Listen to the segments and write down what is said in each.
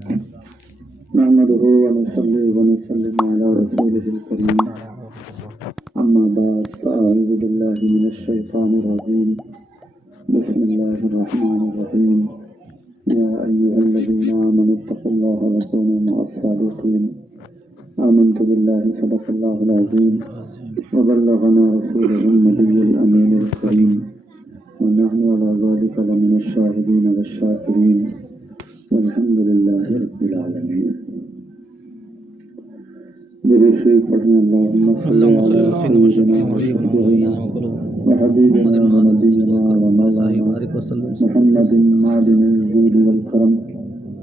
نحمده ونصلي ونسلم على رسوله الكريم أما بعد فأعوذ بالله من الشيطان الرجيم بسم الله الرحمن الرحيم يا أيها الذين آمنوا اتقوا الله وكونوا مع الصادقين آمنت بالله صدق الله العظيم وبلغنا رسوله النبي الأمين الكريم ونحن على ذلك لمن الشاهدين والشاكرين والحمد لله رب العالمين. برشيد پڑھیں اللهم صل على سيدنا وشفيعنا وحبيبنا ونبينا ومولانا محمد معدن الجود والكرم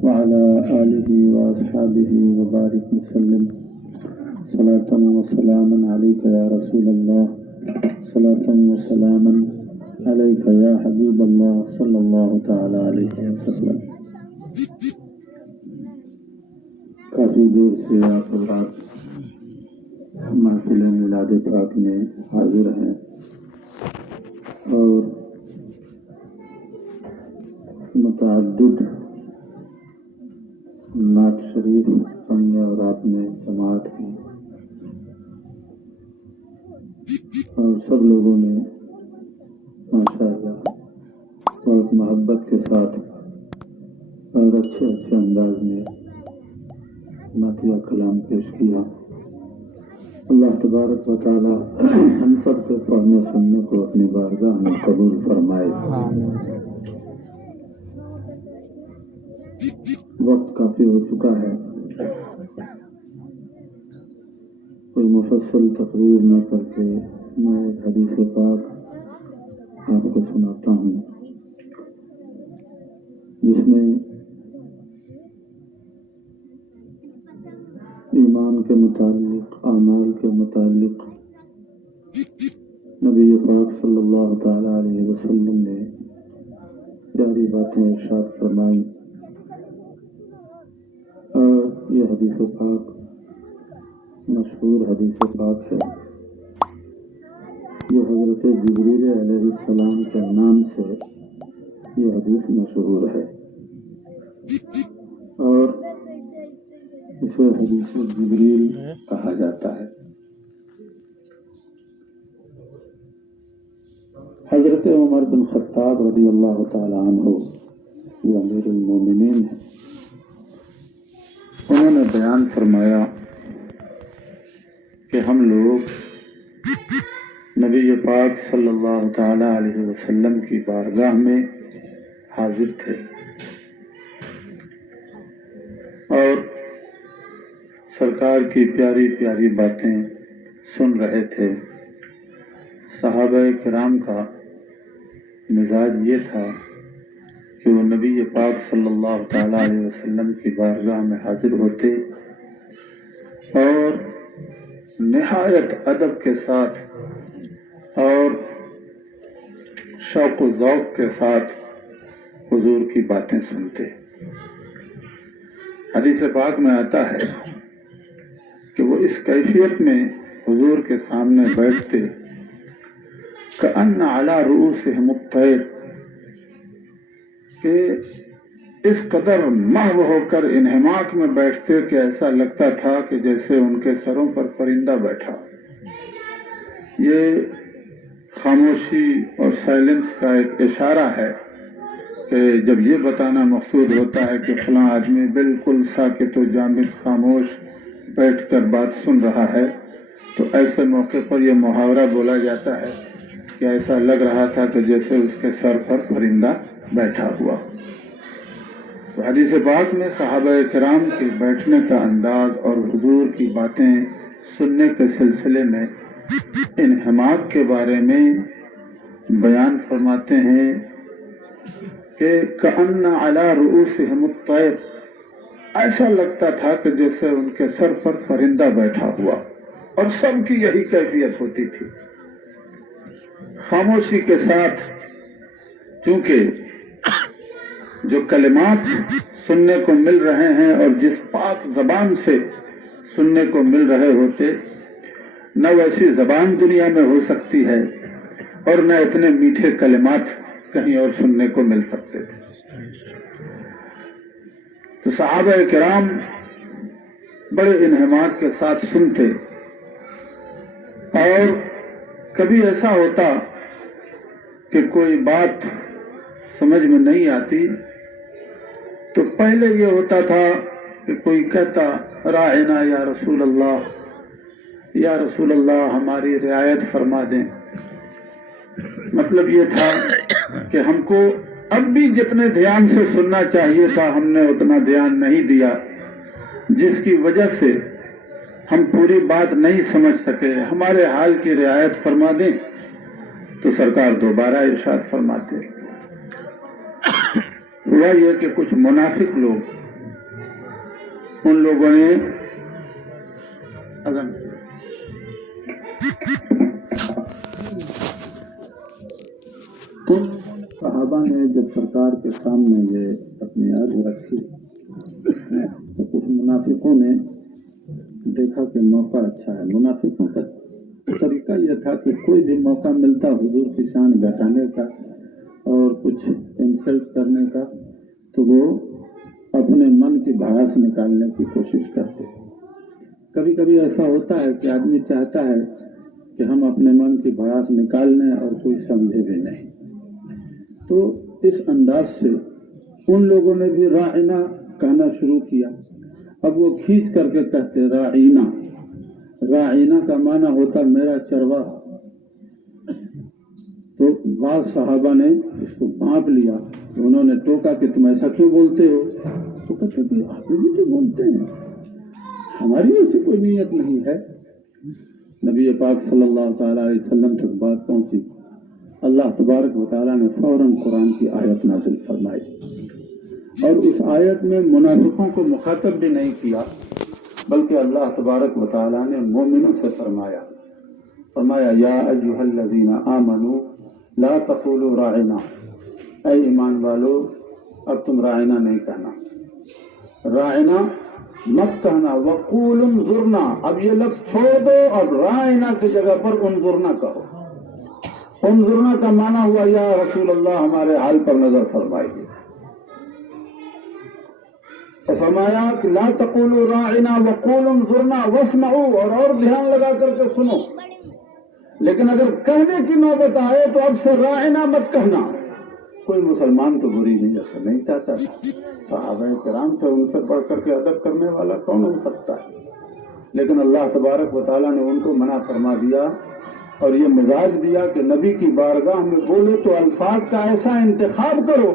وعلى آله وأصحابه وبارك وسلم صلاة وسلاما عليك يا رسول الله صلاة وسلاما عليك يا حبيب الله صلى الله تعالى عليه وسلم. کافی دیر سے آپ حضرات محفل میلاد پاک میں حاضر ہیں اور متعدد نعت شریف پڑھنے اور آپ نے سماعت کی اور سب لوگوں نے ماشاءاللہ بہت محبت کے ساتھ اور اچھے انداز میں نعتیہ کلام پیش کیا. اللہ تبارک و تعالی ہم سب کے پڑھنے سننے کو اپنی بارگاہ میں قبول فرمائے. وقت کافی ہو چکا ہے، کوئی مفصل تقریر نہ کر کے میں ایک حدیث پاک آپ کو سناتا ہوں جس میں ایمان کے متعلق، اعمال کے متعلق نبی پاک صلی اللہ تعالی علیہ وسلم نے پیاری باتیں ارشاد فرمائی. اور یہ حدیث پاک مشہور حدیث پاک ہے. یہ حضرت جبریل علیہ السلام کے نام سے یہ حدیث مشہور ہے اور اسے حدیث جبریل کہا جاتا ہے. حضرت عمر بن خطاب رضی اللہ تعالی عنہ وہ امیر المومنین ہیں. انہوں نے بیان فرمایا کہ ہم لوگ نبی پاک صلی اللہ تعالی علیہ وسلم کی بارگاہ میں حاضر تھے اور سرکار کی پیاری پیاری باتیں سن رہے تھے. صحابہ کرام کا مزاج یہ تھا کہ وہ نبی پاک صلی اللہ تعالی علیہ وسلم کی بارگاہ میں حاضر ہوتے اور نہایت ادب کے ساتھ اور شوق و ذوق کے ساتھ حضور کی باتیں سنتے. حدیث پاک میں آتا ہے کہ وہ اس کیفیت میں حضور کے سامنے بیٹھتے کأن علی رؤوسہم الطیر، کہ اس قدر محو ہو کر انہماک میں بیٹھتے کہ ایسا لگتا تھا کہ جیسے ان کے سروں پر پرندہ بیٹھا. یہ خاموشی اور سائلنس کا ایک اشارہ ہے کہ جب یہ بتانا مقصود ہوتا ہے کہ فلاں آدمی بالکل ساکت و جامد خاموش بیٹھ کر بات سن رہا ہے تو ایسے موقع پر یہ محاورہ بولا جاتا ہے کہ ایسا لگ رہا تھا کہ جیسے اس کے سر پر پرندہ بیٹھا ہوا. تو حدیث پاک میں صحابہ کرام کے بیٹھنے کا انداز اور حضور کی باتیں سننے کے سلسلے میں انہماک کے بارے میں بیان فرماتے ہیں کہ کأن علی رؤوسہم الطیر، ایسا لگتا تھا کہ جیسے ان کے سر پر پرندہ بیٹھا ہوا. اور سب کی یہی کیفیت ہوتی تھی، خاموشی کے ساتھ، چونکہ جو کلمات سننے کو مل رہے ہیں اور جس پاک زبان سے سننے کو مل رہے ہوتے، نہ ویسی زبان دنیا میں ہو سکتی ہے اور نہ اتنے میٹھے کلمات کہیں اور سننے کو مل سکتے تھے. تو صحابہ کرام بڑے انہماک کے ساتھ سنتے، اور کبھی ایسا ہوتا کہ کوئی بات سمجھ میں نہیں آتی تو پہلے یہ ہوتا تھا کہ کوئی کہتا راعنا یا رسول اللہ ہماری رعایت فرما دیں۔ مطلب یہ تھا کہ ہم کو اب بھی جتنے دھیان سے سننا چاہیے تھا ہم نے اتنا دھیان نہیں دیا، جس کی وجہ سے ہم پوری بات نہیں سمجھ سکے، ہمارے حال کی رعایت فرما دیں۔ تو سرکار دوبارہ ارشاد فرماتے۔ ہوا یہ کہ کچھ منافق لوگ، ان لوگوں نے صحابہ نے جب سرکار کے سامنے یہ اپنی عرض رکھی تو کچھ منافقوں نے دیکھا کہ موقع اچھا ہے۔ منافقوں کا طریقہ یہ تھا کہ کوئی بھی موقع ملتا حضور کی شان گھٹانے کا اور کچھ انسلٹ کرنے کا تو وہ اپنے من کی بھڑاس نکالنے کی کوشش کرتے۔ کبھی کبھی ایسا ہوتا ہے کہ آدمی چاہتا ہے کہ ہم اپنے من کی بھڑاس نکال لیں اور کوئی سمجھے بھی نہیں، تو اس انداز سے ان لوگوں نے بھی راعنا کہنا شروع کیا۔ اب وہ کھینچ کر کے کہتے راعینا۔ راعینا کا معنی ہوتا میرا چرواہا۔ تو بعض صحابہ نے اس کو بانپ لیا، انہوں نے ٹوکا کہ تم ایسا کیوں بولتے ہو؟ تو کہتے کہ آپ بھی تو بولتے ہیں، ہماری ایسی کوئی نیت نہیں ہے۔ نبی پاک صلی اللہ تعالی علیہ وسلم تک بات پہنچی، اللہ تبارک و تعالیٰ نے فوراً قرآن کی آیت نازل فرمائی، اور اس آیت میں منافقوں کو مخاطب بھی نہیں کیا، بلکہ اللہ تبارک و تعالیٰ نے مومنوں سے فرمایا یا ایھا الذین آمنوا لا تقولوا راعنا، اے ایمان والو اب تم راعنا نہیں کہنا، راعنا مت کہنا، وقولوا انظرنا، اب یہ لفظ چھوڑ دو اور راعنا کی جگہ پر انظرنا کہو۔ انظرنا کا معنی ہوا یا رسول اللہ ہمارے حال پر نظر فرمائیے۔ تو فرمایا کہ لا تقولوا راعنا وقولوا انظرنا واسمعوا، اور دھیان لگا کر کے سنو، لیکن اگر کہنے کی نوبت آئے تو اب سے راعنا مت کہنا۔ کوئی مسلمان تو بری نیت سے نہیں چاہتا، صحابہ کرام تھے، ان سے بڑھ کر کے ادب کرنے والا کون ہو سکتا ہے؟ لیکن اللہ تبارک و تعالیٰ نے ان کو منع فرما دیا اور یہ مزاج دیا کہ نبی کی بارگاہ میں بولو تو الفاظ کا ایسا انتخاب کرو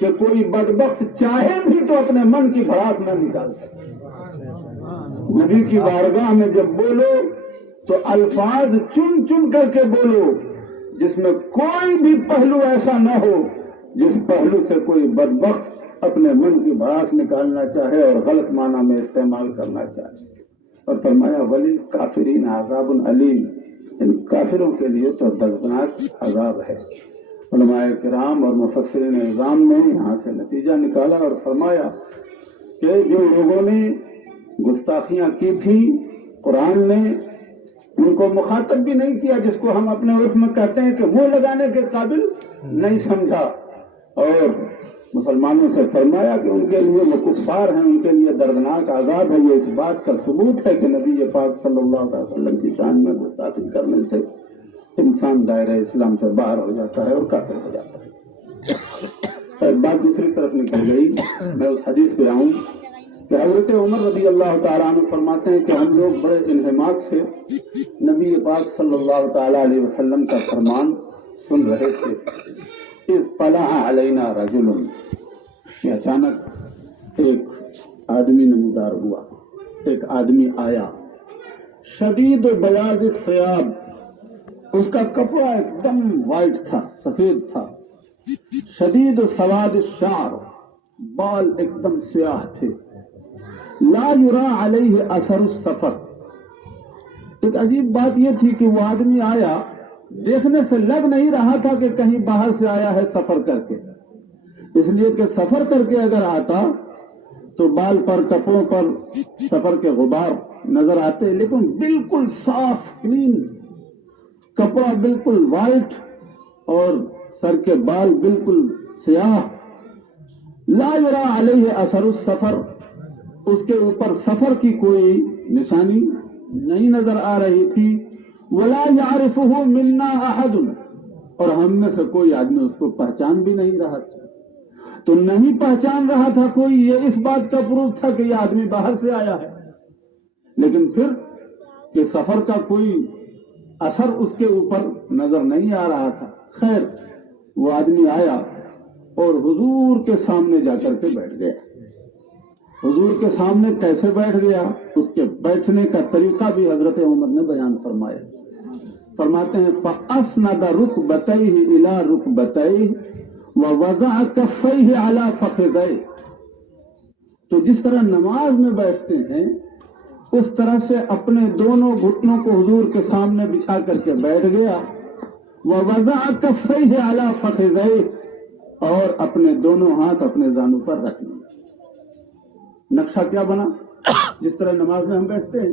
کہ کوئی بدبخت چاہے بھی تو اپنے من کی بھڑاس نہ نکال سکے۔ نبی کی بارگاہ میں جب بولو تو الفاظ چن چن کر کے بولو جس میں کوئی بھی پہلو ایسا نہ ہو جس پہلو سے کوئی بدبخت اپنے من کی بھڑاس نکالنا چاہے اور غلط معنی میں استعمال کرنا چاہے۔ اور فرمایا ولی کافرین عذاب علیم، ان کافروں کے لیے تو دردناک عذاب ہے۔ علماء کرام اور مفسرین اعظام نے یہاں سے نتیجہ نکالا اور فرمایا کہ جو لوگوں نے گستاخیاں کی تھی قرآن نے ان کو مخاطب بھی نہیں کیا، جس کو ہم اپنے عرف میں کہتے ہیں کہ منہ لگانے کے قابل نہیں سمجھا، اور مسلمانوں سے فرمایا کہ ان کے لیے وہ کفار ہیں، ان کے لیے دردناک عذاب ہے۔ یہ اس بات کا ثبوت ہے کہ نبی پاک صلی اللہ علیہ وسلم کی شان میں گستاخی کرنے سے انسان دائرہ اسلام سے باہر ہو جاتا ہے اور کافر ہو جاتا ہے۔ بات دوسری طرف نکل گئی، میں اس حدیث پہ آؤں کہ حضرت عمر رضی اللہ تعالیٰ عنہ فرماتے ہیں کہ ہم لوگ بڑے انہماک سے نبی پاک صلی اللہ تعالیٰ علیہ وسلم کا فرمان سن رہے تھے، اذ طلع علینا رجل، کہ اچانک ایک آدمی نمودار ہوا، ایک آدمی آیا، شدید بیاض الثیاب، اس کا کپڑا ایک دم وائٹ تھا، سفید تھا، شدید سواد الشعر، بال ایک دم سیاہ تھے، لا یرا علیہ اثر السفر۔ ایک عجیب بات یہ تھی کہ وہ آدمی آیا، دیکھنے سے لگ نہیں رہا تھا کہ کہیں باہر سے آیا ہے سفر کر کے، اس لیے کہ سفر کر کے اگر آتا تو بال پر کپڑوں پر سفر کے غبار نظر آتے، لیکن بالکل صاف کلین کپڑا، بالکل وائٹ، اور سر کے بال بالکل سیاہ، لا یرا علیہ اثر السفر، اس کے اوپر سفر کی کوئی نشانی نہیں نظر آ رہی تھی، ولا یعرفہ منا احد، اور ہم میں سے کوئی آدمی اس کو پہچان بھی نہیں رہا تھا۔ تو نہیں پہچان رہا تھا کوئی، یہ اس بات کا پروف تھا کہ یہ آدمی باہر سے آیا ہے، لیکن پھر کہ سفر کا کوئی اثر اس کے اوپر نظر نہیں آ رہا تھا۔ خیر، وہ آدمی آیا اور حضور کے سامنے جا کر کے بیٹھ گیا۔ حضور کے سامنے کیسے بیٹھ گیا، اس کے بیٹھنے کا طریقہ بھی حضرت عمر نے بیان فرمایا۔ فرماتے ہیں فَأَسْنَدَ رُكْبَتَيْهِ إِلَى رُكْبَتَيْهِ وَوَضَعَ كَفَّيْهِ عَلَى فَخِذَيْهِ، تو جس طرح نماز میں بیٹھتے ہیں اس طرح سے اپنے دونوں گھٹنوں کو حضور کے سامنے بچھا کر کے بیٹھ گیا، وَوَضَعَ كَفَّيْهِ عَلَى فَخِذَيْهِ، اور اپنے دونوں ہاتھ اپنے زانوں پر رکھ لیے۔ نقشہ کیا بنا؟ جس طرح نماز میں ہم بیٹھتے ہیں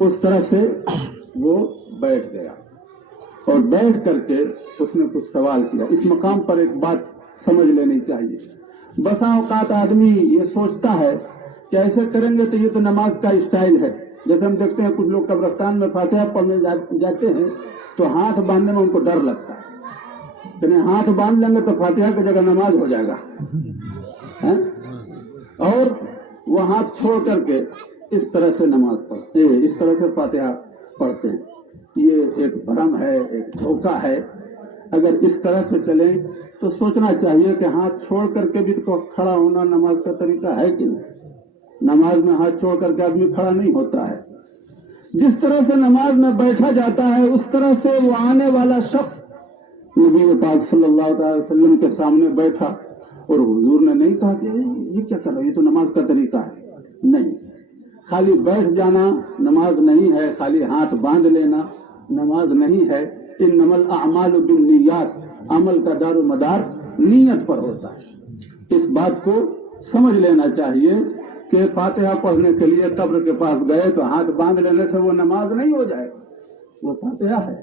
اس طرح سے وہ بیٹھ گیا، اور بیٹھ کر کے اس نے کچھ سوال کیا۔ اس مقام پر ایک بات سمجھ لینی چاہیے۔ بسا اوقات آدمی یہ سوچتا ہے کہ ایسے کریں گے تو یہ تو نماز کا اسٹائل ہے۔ جیسے ہم دیکھتے ہیں کچھ لوگ قبرستان میں فاتحہ پڑھنے جاتے ہیں تو ہاتھ باندھنے میں ان کو ڈر لگتا ہے کہ نہیں ہاتھ باندھ لیں گے تو فاتحہ کی جگہ نماز ہو جائے گا، اور وہ ہاتھ چھوڑ کر کے اس طرح سے نماز پڑھتے ہیں، اس طرح سے فاتحہ پڑھتے ہیں۔ یہ ایک بھرم ہے، ایک دھوکہ ہے۔ اگر اس طرح سے چلیں تو سوچنا چاہیے کہ ہاتھ چھوڑ کر کے بھی تو کھڑا ہونا نماز کا طریقہ ہے کہ نہیں؟ نماز میں ہاتھ چھوڑ کر کے آدمی کھڑا نہیں ہوتا ہے۔ جس طرح سے نماز میں بیٹھا جاتا ہے اس طرح سے وہ آنے والا شخص نبی پاک صلی اللہ علیہ وسلم کے سامنے بیٹھا، اور حضور نے نہیں کہا کہ یہ کیا کر رہا ہے، یہ تو نماز کا طریقہ ہے۔ نہیں، خالی بیٹھ جانا نماز نہیں ہے، خالی ہاتھ باندھ لینا نماز نہیں ہے۔ انما الاعمال بالنیات، عمل کا دار و مدار نیت پر ہوتا ہے۔ اس بات کو سمجھ لینا چاہیے کہ فاتحہ پڑھنے کے لیے قبر کے پاس گئے تو ہاتھ باندھ لینے سے وہ نماز نہیں ہو جائے، وہ فاتحہ ہے۔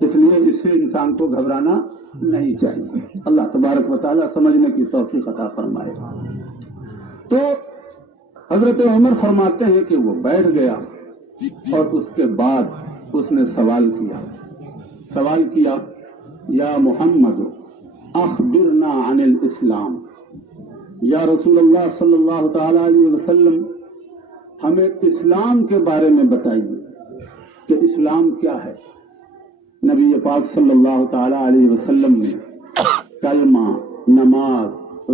اس لیے اس سے انسان کو گھبرانا نہیں چاہیے۔ اللہ تبارک و تعالیٰ سمجھنے کی توفیق عطا فرمائے۔ تو حضرت عمر فرماتے ہیں کہ وہ بیٹھ گیا اور اس کے بعد اس نے سوال کیا یا محمد اخبرنا عن الاسلام، یا رسول اللہ صلی اللہ تعالی علیہ وسلم ہمیں اسلام کے بارے میں بتائیے کہ اسلام کیا ہے۔ نبی پاک صلی اللہ تعالی علیہ وسلم نے کلمہ، نماز،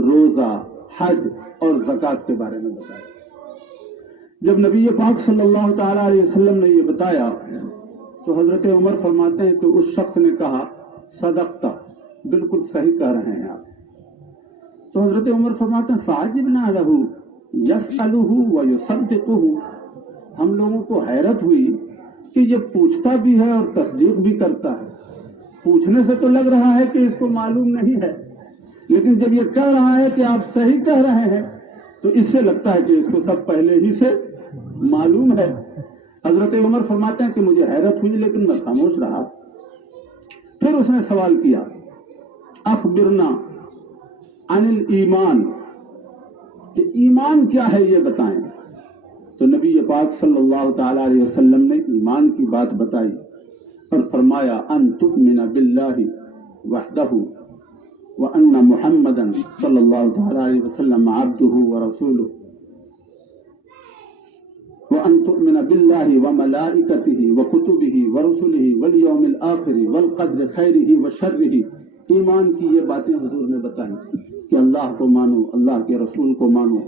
روزہ، حج اور زکوٰۃ کے بارے میں بتایا۔ جب نبی پاک صلی اللہ تعالی علیہ وسلم نے یہ بتایا تو حضرت عمر فرماتے ہیں کہ اس شخص نے کہا صدقت، بالکل صحیح کہہ رہے ہیں آپ۔ تو حضرت عمر فرماتے ہیں فعجبنا لہ یسألہ ویصدقہ، ہم لوگوں کو حیرت ہوئی کہ یہ پوچھتا بھی ہے اور تصدیق بھی کرتا ہے۔ پوچھنے سے تو لگ رہا ہے کہ اس کو معلوم نہیں ہے، لیکن جب یہ کہہ رہا ہے کہ آپ صحیح کہہ رہے ہیں تو اس سے لگتا ہے کہ اس کو سب پہلے ہی سے معلوم ہے۔ حضرت عمر فرماتے ہیں کہ مجھے حیرت ہوئی لیکن میں خاموش رہا۔ پھر اس نے سوال کیا اخبرنا عن الایمان، کہ ایمان کیا ہے یہ بتائیں۔ تو نبی پاک صلی اللہ تعالی علیہ وسلم نے ایمان کی بات بتائی اور فرمایا ان تؤمن باللہ وحدہ وان محمدا صلی اللہ تعالی علیہ وسلم عبدہ ورسولہ وان تؤمن باللہ وملائکتہ وکتبہ ورسلہ والیوم الآخر والقدر خیرہ وشرہ۔ ایمان کی یہ باتیں حضور نے بتائیں کہ اللہ کو مانو، اللہ کے رسول کو مانو،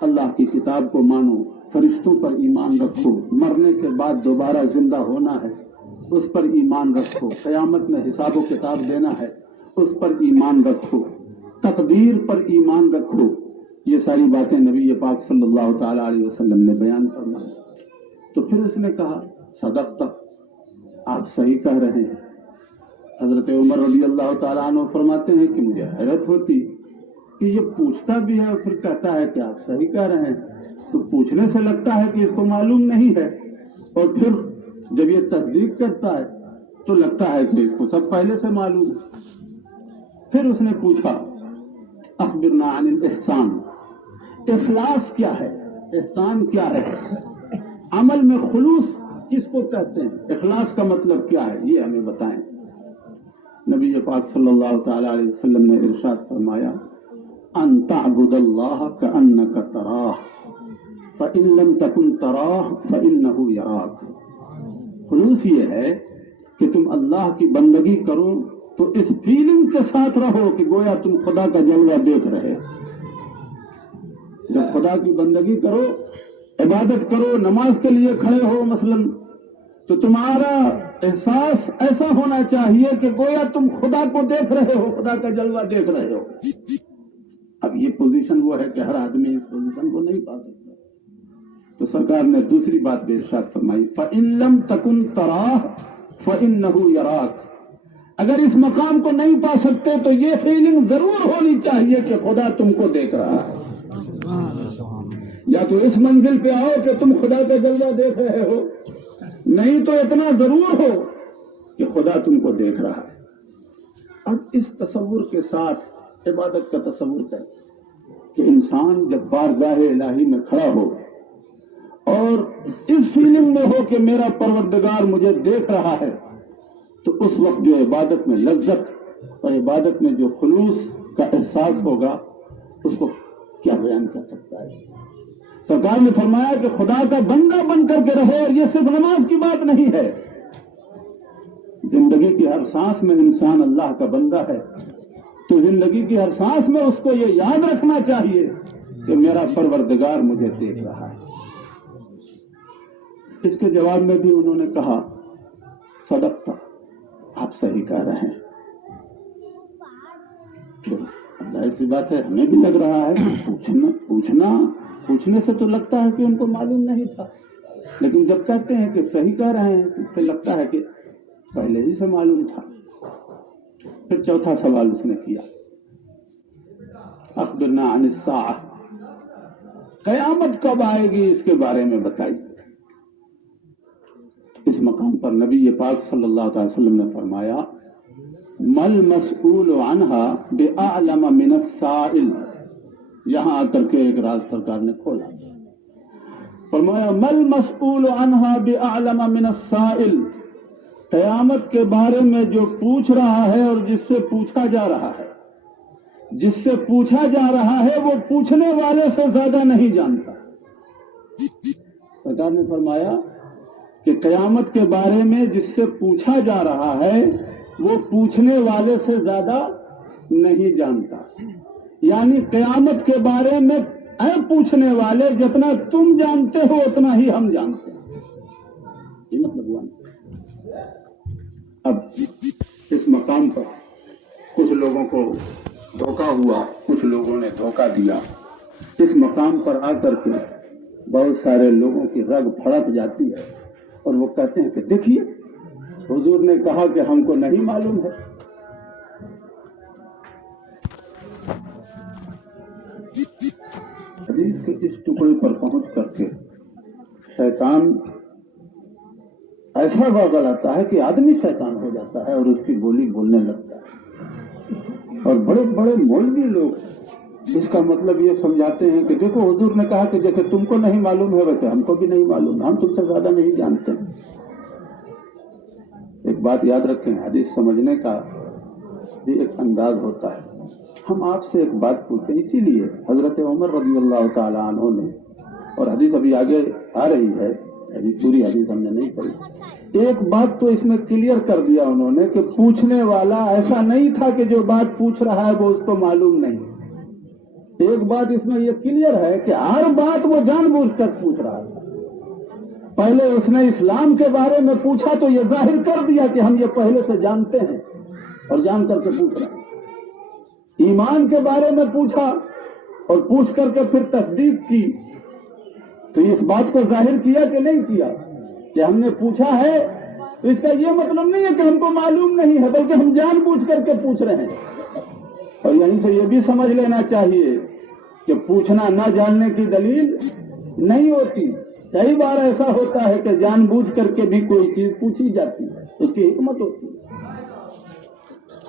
اللہ کی کتاب کو مانو، فرشتوں پر ایمان رکھو، مرنے کے بعد دوبارہ زندہ ہونا ہے اس پر ایمان رکھو، قیامت میں حساب و کتاب دینا ہے اس پر ایمان رکھو، تقدیر پر ایمان رکھو۔ یہ ساری باتیں نبی پاک صلی اللہ تعالی علیہ وسلم نے بیان فرمائی۔ تو پھر اس نے کہا صدقت، آپ صحیح کہہ رہے ہیں۔ حضرت عمر رضی اللہ تعالیٰ عنہ فرماتے ہیں کہ مجھے حیرت ہوتی کہ یہ پوچھتا بھی ہے اور پھر کہتا ہے کہ آپ صحیح کہہ رہے ہیں۔ تو پوچھنے سے لگتا ہے کہ اس کو معلوم نہیں ہے، اور پھر جب یہ تصدیق کرتا ہے تو لگتا ہے کہ اس کو سب پہلے سے معلوم ہے۔ پھر اس نے پوچھا اخبرنا عن الاحسان، اخلاص کیا ہے، احسان کیا ہے، عمل میں خلوص کس کو کہتے ہیں، اخلاص کا مطلب کیا ہے، یہ ہمیں بتائیں۔ نبی پاک صلی اللہ تعالی علیہ وسلم نے ارشاد فرمایا ان تعبد اللہ کأنک تراہ فإن لم تکن تراہ فإنہ یراک۔ خلوص یہ ہے کہ تم اللہ کی بندگی کرو تو اس فیلنگ کے ساتھ رہو کہ گویا تم خدا کا جلوہ دیکھ رہے۔ جب خدا کی بندگی کرو، عبادت کرو، نماز کے لیے کھڑے ہو مثلاً، تو تمہارا احساس ایسا ہونا چاہیے کہ گویا تم خدا کو دیکھ رہے ہو، خدا کا جلوہ دیکھ رہے ہو۔ اب یہ پوزیشن وہ ہے کہ ہر آدمی اس پوزیشن کو نہیں پا سکتا، تو سرکار نے دوسری بات بھی ارشاد فرمائی فَإِن لَمْ تَكُنْ تَرَاهُ فَإِنَّهُ يَرَاكَ۔ اگر اس مقام کو نہیں پا سکتے تو یہ فیلنگ ضرور ہونی چاہیے کہ خدا تم کو دیکھ رہا ہے۔ یا تو اس منزل پہ آؤ کہ تم خدا کا جلوہ دیکھ رہے ہو، نہیں تو اتنا ضرور ہو کہ خدا تم کو دیکھ رہا ہے۔ اب اس تصور کے ساتھ عبادت کا تصور کریں کہ انسان جب بارگاہ الہی میں کھڑا ہو اور اس فیلنگ میں ہو کہ میرا پروردگار مجھے دیکھ رہا ہے، تو اس وقت جو عبادت میں لذت اور عبادت میں جو خلوص کا احساس ہوگا اس کو کیا بیان کر سکتا ہے۔ سرکار نے فرمایا کہ خدا کا بندہ بن کر کے رہو، اور یہ صرف نماز کی بات نہیں ہے، زندگی کی ہر سانس میں انسان اللہ کا بندہ ہے، تو زندگی کی ہر سانس میں اس کو یہ یاد رکھنا چاہیے کہ میرا پروردگار مجھے دیکھ رہا ہے۔ اس کے جواب میں بھی انہوں نے کہا صدقت، آپ صحیح کہہ رہے ہیں۔ ظاہر سی بات ہے، ہمیں بھی لگ رہا ہے پوچھنے سے تو لگتا ہے کہ ان کو معلوم نہیں تھا، لیکن جب کہتے ہیں کہ صحیح کہہ رہے ہیں تو اس سے لگتا ہے کہ پہلے ہی سے معلوم تھا۔ پھر چوتھا سوال اس نے کیا اخبرنا عن الساعہ، قیامت کب آئے گی اس کے بارے میں بتائیے۔ اس مقام پر نبی پاک صلی اللہ علیہ وسلم نے فرمایا مل مسئول عنہا بأعلم من السائل۔ یہاں آ کر کے ایک راز سرکار نے کھولا، فرمایا مل مسئول عنہا بأعلم من السائل، قیامت کے بارے میں جو پوچھ رہا ہے اور جس سے پوچھا جا رہا ہے، جس سے پوچھا جا رہا ہے وہ پوچھنے والے سے زیادہ نہیں جانتا۔ سرکار نے فرمایا کہ قیامت کے بارے میں جس سے پوچھا جا رہا ہے وہ پوچھنے والے سے زیادہ نہیں جانتا، یعنی قیامت کے بارے میں اے پوچھنے والے جتنا تم جانتے ہو اتنا ہی ہم جانتے ہیں۔ یہ مطلب ہوا۔ اب اس مقام پر کچھ لوگوں کو دھوکہ ہوا، کچھ لوگوں نے دھوکہ دیا۔ اس مقام پر آ کر کے بہت سارے لوگوں کی رگ پھڑک جاتی ہے اور وہ کہتے ہیں کہ دیکھیے حضور نے کہا کہ ہم کو نہیں معلوم ہے۔ حدیث کے اس ٹکڑے پر پہنچ کر کے شیطان ایسا بغلاتا ہے کہ آدمی شیطان ہو جاتا ہے اور اس کی بولی بولنے لگتا ہے، اور بڑے بڑے مولوی لوگ اس کا مطلب یہ سمجھاتے ہیں کہ دیکھو حضور نے کہا کہ جیسے تم کو نہیں معلوم ہے ویسے ہم کو بھی نہیں معلوم، ہم تم سے زیادہ نہیں جانتے۔ ایک بات یاد رکھیں، حدیث سمجھنے کا بھی ایک انداز ہوتا ہے۔ ہم آپ سے ایک بات پوچھیں، اسی لیے حضرت عمر رضی اللہ تعالیٰ عنہ نے، اور حدیث ابھی آگے آ رہی ہے، ابھی پوری حدیث ہم نے نہیں پڑھی، ایک بات تو اس میں کلیئر کر دیا انہوں نے کہ پوچھنے والا ایسا نہیں تھا کہ جو بات پوچھ رہا ہے وہ اس کو معلوم نہیں۔ ایک بات اس میں یہ کلیئر ہے کہ ہر بات وہ جان بوجھ کر پوچھ رہا تھا۔ پہلے اس نے اسلام کے بارے میں پوچھا تو یہ ظاہر کر دیا کہ ہم یہ پہلے سے جانتے ہیں اور جان کر کے پوچھ رہے ہیں۔ ایمان کے بارے میں پوچھا اور پوچھ کر کے پھر تصدیق کی تو اس بات کو ظاہر کیا کہ نہیں کیا کہ ہم نے پوچھا ہے، تو اس کا یہ مطلب نہیں ہے کہ ہم کو معلوم نہیں ہے، بلکہ ہم جان بوجھ کر کے پوچھ رہے ہیں۔ اور یہیں سے یہ بھی سمجھ لینا چاہیے کہ پوچھنا نہ جاننے کی دلیل نہیں ہوتی۔ کئی بار ایسا ہوتا ہے کہ جان بوجھ کر کے بھی کوئی چیز پوچھی جاتی ہے، اس کی حکمت ہوتی ہے۔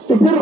تو پھر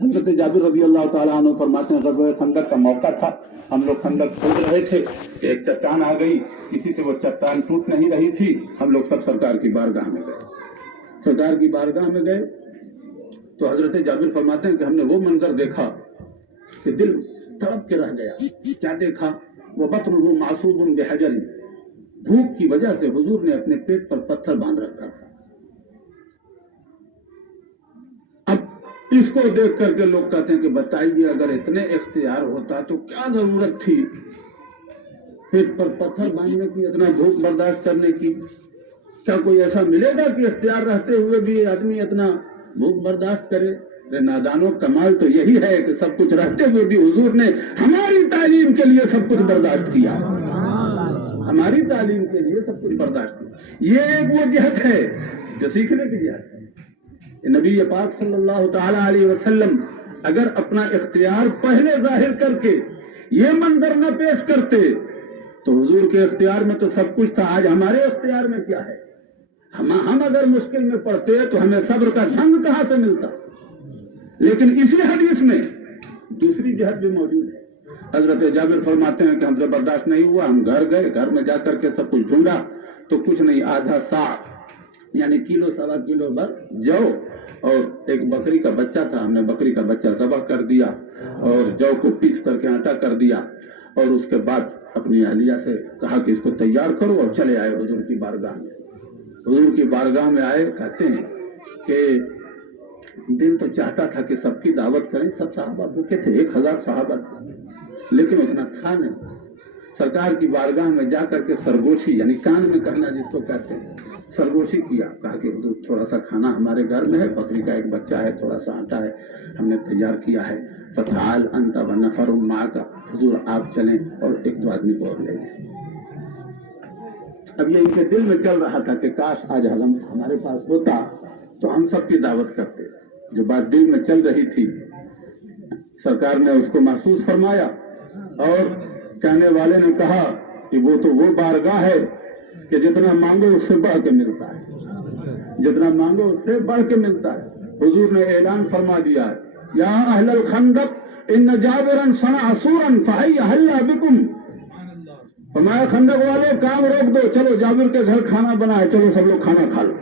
حضرت جابر رضی اللہ تعالیٰ عنہ فرماتے ہیں غزوہ خندق کا موقع تھا، ہم لوگ خندق کھود رہے تھے کہ ایک چٹان آ گئی، کسی سے وہ چٹان ٹوٹ نہیں رہی تھی، ہم لوگ سب سرکار کی بارگاہ میں گئے، سرکار کی بارگاہ میں گئے تو حضرت جابر فرماتے ہیں کہ ہم نے وہ منظر دیکھا کہ دل تڑپ کے رہ گیا۔ کیا دیکھا؟ وہ بطنہ معصوب بحجر، بھوک کی وجہ سے حضور نے اپنے پیٹ پر پتھر باندھ رکھا تھا۔ اب اس کو دیکھ کر کے لوگ کہتے ہیں کہ بتائیے اگر اتنے اختیار ہوتا تو کیا ضرورت تھی پیٹ پر پتھر باندھنے کی، اتنا بھوک برداشت کرنے کی؟ کیا کوئی ایسا ملے گا کہ اختیار رہتے ہوئے بھی آدمی اتنا بھوک برداشت کرے؟ نادانوں، کمال تو یہی ہے کہ سب کچھ رہتے ہوئے بھی حضور نے ہماری تعلیم کے لیے سب کچھ برداشت کیا، ہماری تعلیم کے لیے سب کچھ برداشت کیا۔ یہ ایک وہ جہت ہے جو سیکھنے کی جہت ہے۔ نبی پاک صلی اللہ تعالی علیہ وسلم اگر اپنا اختیار پہلے ظاہر کر کے یہ منظر نہ پیش کرتے تو حضور کے اختیار میں تو سب کچھ تھا، آج ہمارے اختیار میں کیا ہے؟ ہم اگر مشکل میں پڑتے تو ہمیں صبر کا ڈھنگ کہاں سے ملتا؟ لیکن اسی حدیث میں دوسری جہت بھی موجود ہے۔ حضرت جابر فرماتے ہیں کہ ہم سے برداشت نہیں ہوا، ہم گھر گئے، گھر میں جا کر کے سب کچھ ڈھونڈا تو کچھ نہیں، آدھا سا یعنی کلو سوا کلو بھر جو اور ایک بکری کا بچہ تھا، ہم نے بکری کا بچہ ذبح کر دیا اور جو کو پیس کر کے آٹا کر دیا اور اس کے بعد اپنی اہلیہ سے کہا کہ اس کو تیار کرو اور چلے آئے حضور کی بارگاہ میں۔ حضور کی بارگاہ میں آئے، کہتے ہیں کہ دل تو چاہتا تھا کہ سب کی دعوت کریں، سب صحابہ بھوکے تھے، 1000 صحابہ تھے، لیکن اتنا تھا نہیں۔ سرکار کی بارگاہ میں جا کر کے سرگوشی یعنی کان میں کرنا جس کو کہتے ہیں، سرگوشی کیا، کہا کہ حضور تھوڑا سا کھانا ہمارے گھر میں ہے، بکری کا ایک بچہ ہے، تھوڑا سا آٹا ہے، ہم نے تیار کیا ہے، فتعال انت ونفر معک، حضور آپ چلیں اور ایک دو آدمی کو اور لے لیں۔ اب یہ ان کے دل میں چل رہا تھا کہ کاش آج حلم ہمارے پاس ہوتا تو ہم سب کی دعوت کرتے۔ جو بات دل میں چل رہی تھی سرکار نے اس کو محسوس فرمایا اور کہنے والے نے کہا کہ وہ تو وہ بارگاہ ہے کہ جتنا مانگو اس سے بڑھ کے ملتا ہے، جتنا مانگو اس سے بڑھ کے ملتا ہے۔ حضور نے اعلان فرما دیا ہے، یا اہل الخندق ان جابرا صنع سورا فحی حلا بکم، فرمایا خندق والے کام روک دو، چلو جابر کے گھر کھانا بنا ہے، چلو سب لوگ کھانا کھا لو،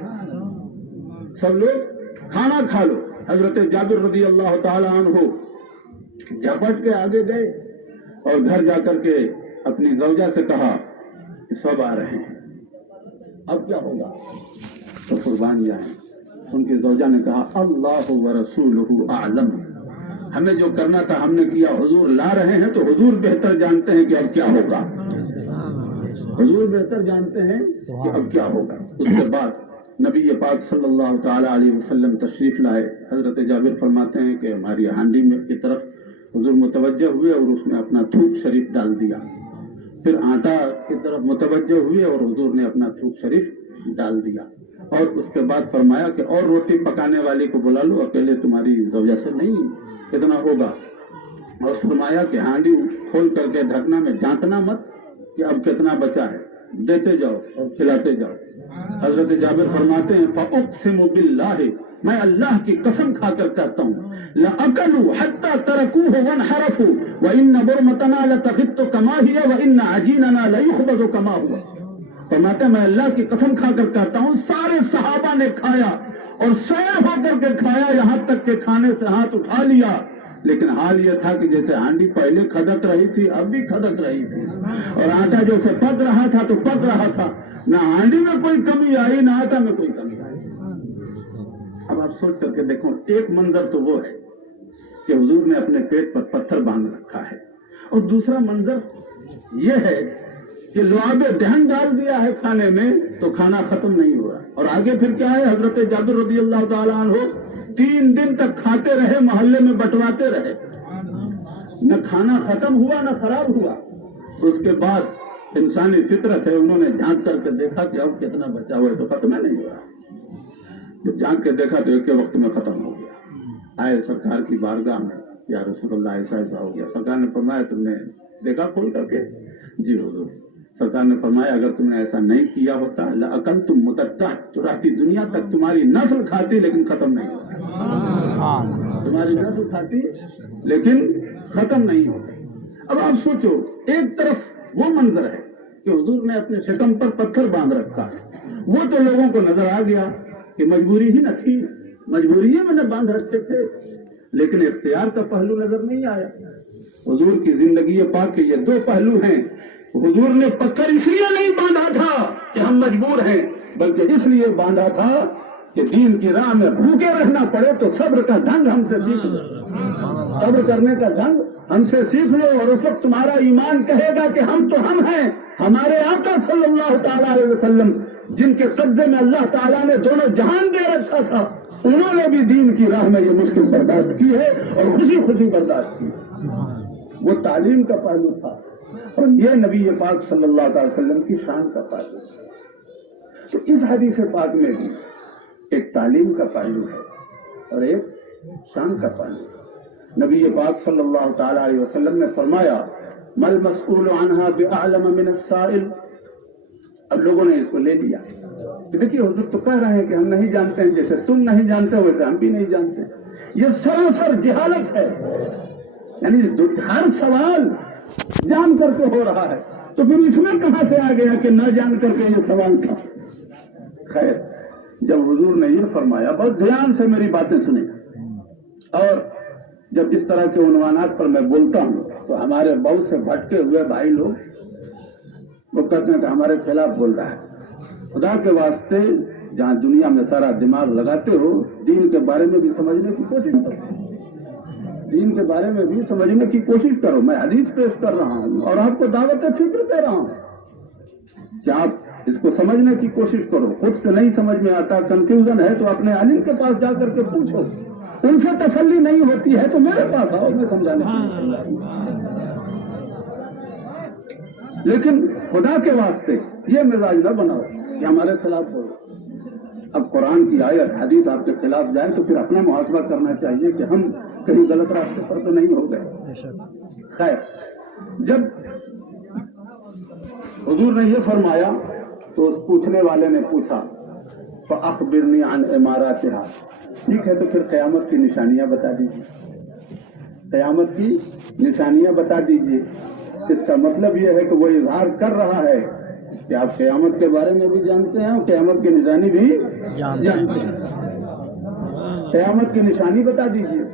سب لوگ کھانا کھا لو۔ حضرت جابر رضی اللہ تعالی عنہ جھپٹ کے آگے گئے اور گھر جا کر کے اپنی زوجہ سے کہا کہ سب آ رہے ہیں، اب کیا ہوگا؟ تو قربان جائیں۔ ان کی زوجہ نے کہا اللہ ورسولہ اعلم، ہمیں جو کرنا تھا ہم نے کیا، حضور لا رہے ہیں تو حضور بہتر جانتے ہیں کہ اب کیا ہوگا، حضور بہتر جانتے ہیں کہ اب کیا ہوگا۔ اس کے بعد نبی پاک صلی اللہ تعالی علیہ وسلم تشریف لائے۔ حضرت جابر فرماتے ہیں کہ ہماری ہانڈی میں کی طرف حضور متوجہ ہوئے اور اس میں اپنا تھوک شریف ڈال دیا، پھر آٹا کی طرف متوجہ ہوئے اور حضور نے اپنا تھوک شریف ڈال دیا، اور اس کے بعد فرمایا کہ اور روٹی پکانے والے کو بلا لو، اکیلے تمہاری زوجہ سے نہیں کتنا ہوگا، اور فرمایا کہ ہانڈی کھول کر کے ڈھکنا میں جھانکنا مت کہ اب کتنا بچا ہے، دیتے جاؤ اور کھلاتے جاؤ۔ حضرت جابر فرماتے ہیں فاقسم باللہ، میں اللہ کی قسم کھا کر کہتا ہوں لأکلوا حتی ترکوہ وانحرفوا وإن برمتنا لتغط کما ہی وإن عجیننا لیخبز کما ہوا۔ فرماتے ہیں میں اللہ کی قسم کھا کر کہتا ہوں سارے صحابہ نے کھایا اور سیر ہو کر کے کھایا، یہاں تک کہ کھانے سے ہاتھ اٹھا لیا، لیکن حال یہ تھا کہ جیسے ہانڈی پہلے کھدک رہی تھی اب بھی کھدک رہی تھی، اور آٹا جیسے پک رہا تھا تو پک رہا تھا، نہ ہانڈی میں کوئی کمی آئی نہ آٹا میں کوئی کمی آئی۔ اب آپ سوچ کر کے دیکھو، ایک منظر تو وہ ہے کہ حضور نے اپنے پیٹ پر پتھر باندھ رکھا ہے، اور دوسرا منظر یہ ہے کہ لعاب دہن ڈال دیا ہے کھانے میں تو کھانا ختم نہیں ہوا، اور آگے پھر کیا ہے؟ حضرت جابر رضی اللہ تعالیٰ عنہ 3 دن تک کھاتے رہے، محلے میں بٹواتے رہے، نہ کھانا ختم ہوا نہ خراب ہوا۔ اس کے بعد انسانی فطرت ہے، انہوں نے جھانک کر کے دیکھا کہ اب کتنا بچا ہوا ہے تو ختم نہیں ہوا، جب جھانک کے دیکھا تو ایک کے وقت میں ختم ہو گیا۔ آئے سرکار کی بارگاہ میں، یا رسول اللہ ایسا ایسا ہو گیا۔ سرکار نے فرمایا تم نے دیکھا کھول کر کے؟ جی حضور۔ سرکار نے فرمایا اگر تم نے ایسا نہیں کیا ہوتا لأکلتم متتہ، چراتی دنیا تک تمہاری نسل کھاتی لیکن ختم نہیں ہوتا۔ تمہاری نس اٹھاتی لیکن ختم نہیں ہوتی۔ اب آپ سوچو، ایک طرف وہ منظر ہے کہ حضور نے اپنے شکم پر پتھر باندھ رکھا ہے، وہ تو لوگوں کو نظر آ گیا کہ مجبوری ہی نہ تھی، مجبوری ہے میں نے باندھ رکھے تھے، لیکن اختیار کا پہلو نظر نہیں آیا۔ حضور کی زندگی پاک کے یہ دو پہلو ہیں۔ حضور نے پتھر اس لیے نہیں باندھا تھا کہ ہم مجبور ہیں، بلکہ اس لیے باندھا تھا کہ دین کی راہ میں بھوکے رہنا پڑے تو صبر کا ڈھنگ ہم سے سیکھ لو، صبر کرنے کا ڈھنگ ہم سے سیکھ لو، اور اس وقت تمہارا ایمان کہے گا کہ ہم تو ہم ہیں۔ ہمارے آقا صلی اللہ تعالیٰ علیہ وسلم جن کے قبضے میں اللہ تعالیٰ نے دونوں جہان دے رکھا تھا، انہوں نے بھی دین کی راہ میں یہ مشکل برداشت کی ہے اور خوشی خوشی برداشت کی۔ وہ تعلیم کا پہلو تھا، اور یہ نبی پاک صلی اللہ تعالی وسلم کی شان کا پہلو ہے۔ تو اس حدیث پاک میں بھی ایک تعلیم کا پہلو ہے اور ایک شان کا پہلو ہے۔ نبی پاک صلی اللہ تعالی علیہ وسلم نے فرمایا مل مسئول عنہا بأعلم من السائل۔ اب لوگوں نے اس کو لے لیا کہ دیکھیے حضور تو کہہ رہے ہیں کہ ہم نہیں جانتے ہیں، جیسے تم نہیں جانتے ویسے ہم بھی نہیں جانتے۔ یہ سراسر جہالت ہے، یعنی ہر سوال جان کر کے ہو رہا ہے، تو پھر اس میں کہاں سے آ گیا کہ نہ جان کر کے یہ سوال تھا۔ خیر، جب حضور نے یہ فرمایا، بہت دھیان سے میری باتیں سنیں، اور جب اس طرح کے عنوانات پر میں بولتا ہوں تو ہمارے بہت سے بھٹکے ہوئے بھائی لوگ وہ کہتے ہیں کہ ہمارے خلاف بول رہا ہے۔ خدا کے واسطے جہاں دنیا میں سارا دماغ لگاتے ہو، دین کے بارے میں بھی سمجھنے کی کوشش کرو، دین کے بارے میں بھی سمجھنے کی کوشش کرو۔ میں حدیث پیش کر رہا ہوں اور آپ کو دعوت فکر دے رہا ہوں کہ آپ اس کو سمجھنے کی کوشش کرو۔ خود سے نہیں سمجھ میں آتا، کنفیوژن ہے، تو اپنے عالم کے پاس جا کر کے پوچھو، ان سے تسلی نہیں ہوتی ہے تو میرے پاس آؤ، میں سمجھانے کی۔ لیکن خدا کے واسطے یہ مزاج نہ بناؤ کہ ہمارے خلاف بولو۔ اب قرآن کی آیت حدیث آپ کے خلاف جائے تو پھر اپنا محاسبہ کرنا چاہیے کہ ہم کہیں غلط راستے پر تو نہیں ہو گئے۔ خیر، جب حضور نے یہ فرمایا تو اس پوچھنے والے نے پوچھا فَأَخْبِرْنِي عَنْ إِمَارَاتِهَا، ٹھیک ہے تو پھر قیامت کی نشانیاں بتا دیجیے، قیامت کی نشانیاں بتا دیجیے۔ اس کا مطلب یہ ہے کہ وہ اظہار کر رہا ہے کہ آپ قیامت کے بارے میں بھی جانتے ہیں اور قیامت کی نشانی بھی جانتے ہیں، قیامت کی نشانی بتا دیجیے۔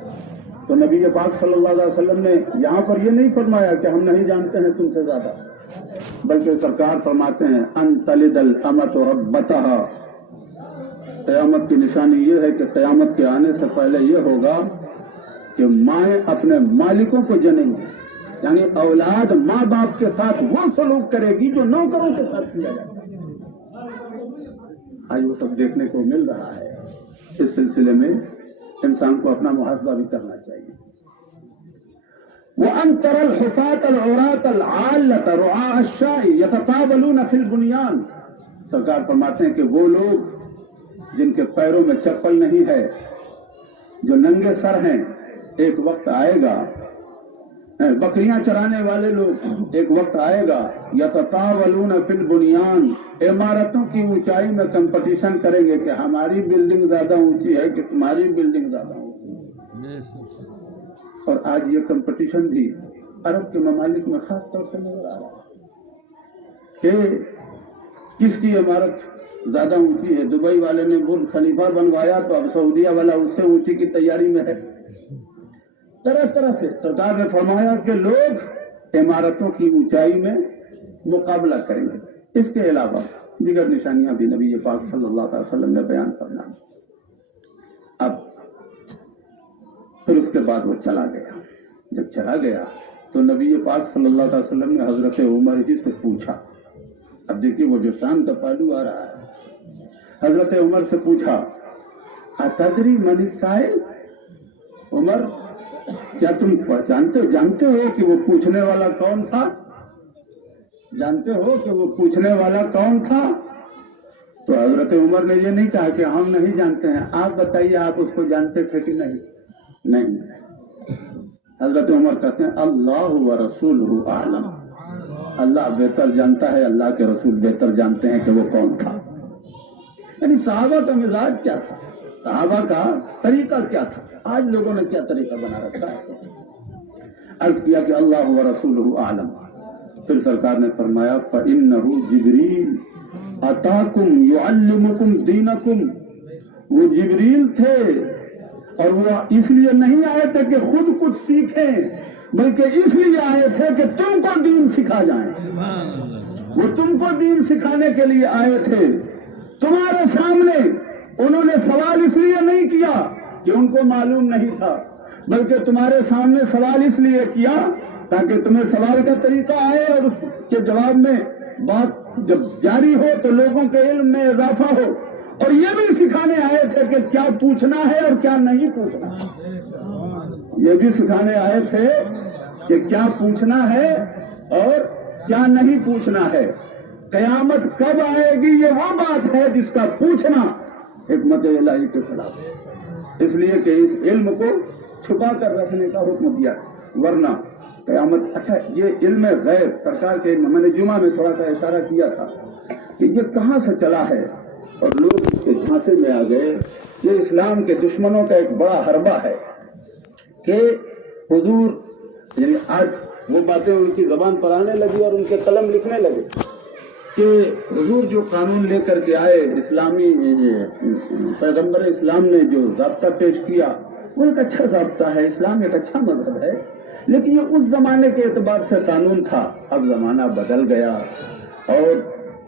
تو نبی پاک صلی اللہ علیہ وسلم نے یہاں پر یہ نہیں فرمایا کہ ہم نہیں جانتے ہیں تم سے زیادہ، بلکہ سرکار فرماتے ہیں ان تلد الامۃ ربتها، قیامت کی نشانی یہ ہے کہ قیامت کے آنے سے پہلے یہ ہوگا کہ مائیں اپنے مالکوں کو جنیں گی، یعنی اولاد ماں باپ کے ساتھ وہ سلوک کرے گی جو نوکروں کے ساتھ کیا جاتا ہے۔ آج وہ سب دیکھنے کو مل رہا ہے۔ اس سلسلے میں انسان کو اپنا محاسبہ بھی کرنا چاہیے۔ وَأَن تَرَى الْحُفَاةَ الْعُرَاةَ الْعَالَّةَ رُعَاءَ الشَّاءِ يَتَطَاوَلُونَ فِي الْبُنْيَانِ، سرکار فرماتے ہیں کہ وہ لوگ جن کے پیروں میں چپل نہیں ہے، جو ننگے سر ہیں، ایک وقت آئے گا، بکریاں چرانے والے لوگ، ایک وقت آئے گا یتطاولون فی البنیان، عمارتوں کی اونچائی میں کمپٹیشن کریں گے کہ ہماری بلڈنگ زیادہ اونچی ہے کہ تمہاری بلڈنگ زیادہ اونچی ہے۔ اور آج یہ کمپٹیشن بھی عرب کے ممالک میں خاص طور سے نظر آ رہا ہے کہ کس کی عمارت زیادہ اونچی ہے۔ دبئی والے نے برج خلیفہ بنوایا تو اب سعودیہ والا اس سے اونچی کی تیاری میں ہے۔ طرح طرح سے سرکار نے فرمایا کہ لوگ عمارتوں کی اونچائی میں مقابلہ کریں گے۔ اس کے علاوہ دیگر نشانیاں بھی نبی پاک صلی اللہ علیہ وسلم نے بیان کرنا۔ اب پھر اس کے بعد وہ چلا گیا۔ جب چلا گیا تو نبی پاک صلی اللہ علیہ وسلم نے حضرت عمر ہی سے پوچھا، اب دیکھیے وہ جو شان کا پہلو آ رہا ہے، حضرت عمر سے پوچھا اتدری من السائل، عمر کیا تم جانتے ہو کہ وہ پوچھنے والا کون تھا؟ جانتے ہو کہ وہ پوچھنے والا کون تھا؟ تو حضرت عمر نے یہ نہیں کہا کہ ہم نہیں جانتے ہیں، آپ بتائیے آپ اس کو جانتے تھے کہ نہیں؟ نہیں۔ حضرت عمر کہتے ہیں اللہ و رسولہ اعلم، اللہ بہتر جانتا ہے، اللہ کے رسول بہتر جانتے ہیں کہ وہ کون تھا۔ یعنی صحابہ کا مزاج کیا تھا؟ صحابہ کا طریقہ کیا تھا، آج لوگوں نے کیا طریقہ بنا رکھا ہے۔ عرض کیا کہ اللہ و رسولہ اعلم، پھر سرکار نے فرمایا فإنہ جبریل اتاکم یعلمکم دینکم، وہ جبریل تھے اور وہ اس لیے نہیں آئے تھے کہ خود کچھ سیکھیں، بلکہ اس لیے آئے تھے کہ تم کو دین سکھا جائیں۔ وہ تم کو دین سکھانے کے لیے آئے تھے۔ تمہارے سامنے انہوں نے سوال اس لیے نہیں کیا کہ ان کو معلوم نہیں تھا، بلکہ تمہارے سامنے سوال اس لیے کیا تاکہ تمہیں سوال کا طریقہ آئے اور اس کے جواب میں بات جب جاری ہو تو لوگوں کے علم میں اضافہ ہو، اور یہ بھی سکھانے آئے تھے کہ کیا پوچھنا ہے اور کیا نہیں پوچھنا ہے۔ یہ بھی سکھانے آئے تھے کہ کیا پوچھنا ہے اور کیا نہیں پوچھنا ہے۔ قیامت کب آئے گی یہ وہ بات ہے جس کا پوچھنا حکمت الہی کے خلاف ہے، اس لیے کہ اس علم کو چھپا کر رکھنے کا حکم دیا، ورنہ قیامت۔ اچھا، یہ علم غیب سرکار کے علم، میں نے جمعہ میں تھوڑا سا اشارہ کیا تھا کہ یہ کہاں سے چلا ہے اور لوگ اس کے جھانسے میں آ گئے۔ یہ اسلام کے دشمنوں کا ایک بڑا حربہ ہے کہ حضور، یعنی آج وہ باتیں ان کی زبان پر آنے لگی اور ان کے قلم لکھنے لگے کہ حضور جو قانون لے کر کے آئے، اسلامی پیغمبر اسلام نے جو ضابطہ پیش کیا وہ ایک اچھا ضابطہ ہے، اسلام ایک اچھا مذہب ہے، لیکن یہ اس زمانے کے اعتبار سے قانون تھا، اب زمانہ بدل گیا اور